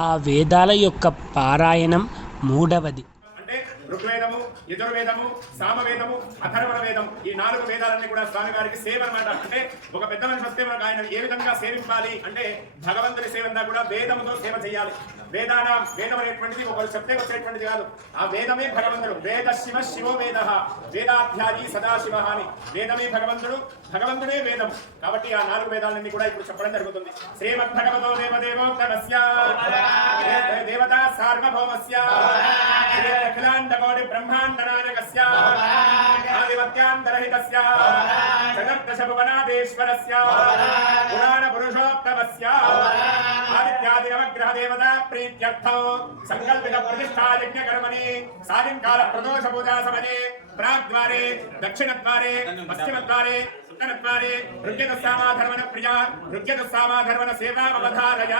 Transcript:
ఆ వేదాల యొక్క పారాయణం మూడవది. అంటే ఋగ్వేదము, యజుర్వేదము, సామవేదము, అథర్వణ వేదం, ఈ 4 వేదాలన్నీ కూడా స్వామి వారికి సేవ అనమాట. అంటే ఒక పెద్ద మనిషి వస్తే మనకు ఆయన ఏ విధంగా సేవించాలి అంటే భగవంతుని సేవంతా కూడా వేదముతో సేవ చేయాలి. వేదం అనేటువంటిది ఒకరు చెప్తే వచ్చేటువంటిది కాదు. ఆ వేదమే భగవంతుడు. వేద శివ శివో వేద, వేదాధ్యాయి సదాశివ అని. వేదమే భగవంతుడు, భగవంతుడే వేదం. కాబట్టి ఆ 4 వేదాలన్నీ కూడా ఇప్పుడు చెప్పడం జరుగుతుంది. శ్రీమద్భగవతో దేవదేవోత్తమస్య దేవతా సార్వభౌమస్య అఖిలాండకోటి బ్రహ్మాండ నాయకస్య ఆదిమత్యాంతరహితస్య జగద్దశ భువనాధీశ్వరస్య పురాణ పురుషోత్తమస్య ఆదిత్యాది నవగ్రహ దేవతా ప్రీత్యర్థం సంకల్పిత ప్రతిష్ఠా యజ్ఞ కర్మణి సాయంకాల ప్రదోష పూజా సమये ప్రాగ్ద్వారే దక్షిణద్వారే పశ్చిమద్వారే ఉత్తరద్వారే ఋగ్యదస్సామాధర్మణ ప్రియ ఋగ్యదస్సామాధర్మణ సేవామవధారయ